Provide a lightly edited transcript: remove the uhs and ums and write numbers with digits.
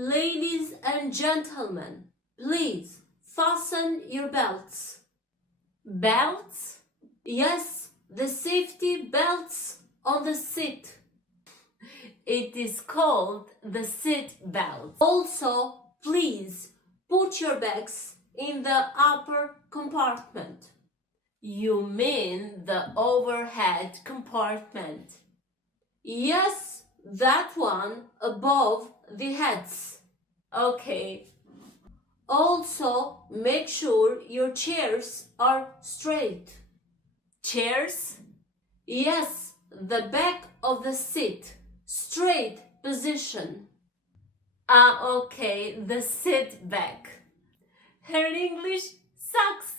Ladies and gentlemen, please fasten your belts. Belts? Yes, the safety belts on the seat. It is called the seat belt. Also, please put your bags in the upper compartment. You mean the overhead compartment? Yes, that one above the heads. Okay. Also, make sure your chairs are straight. Chairs? Yes, the back of the seat. Straight position. Okay, the seat back. Her English sucks.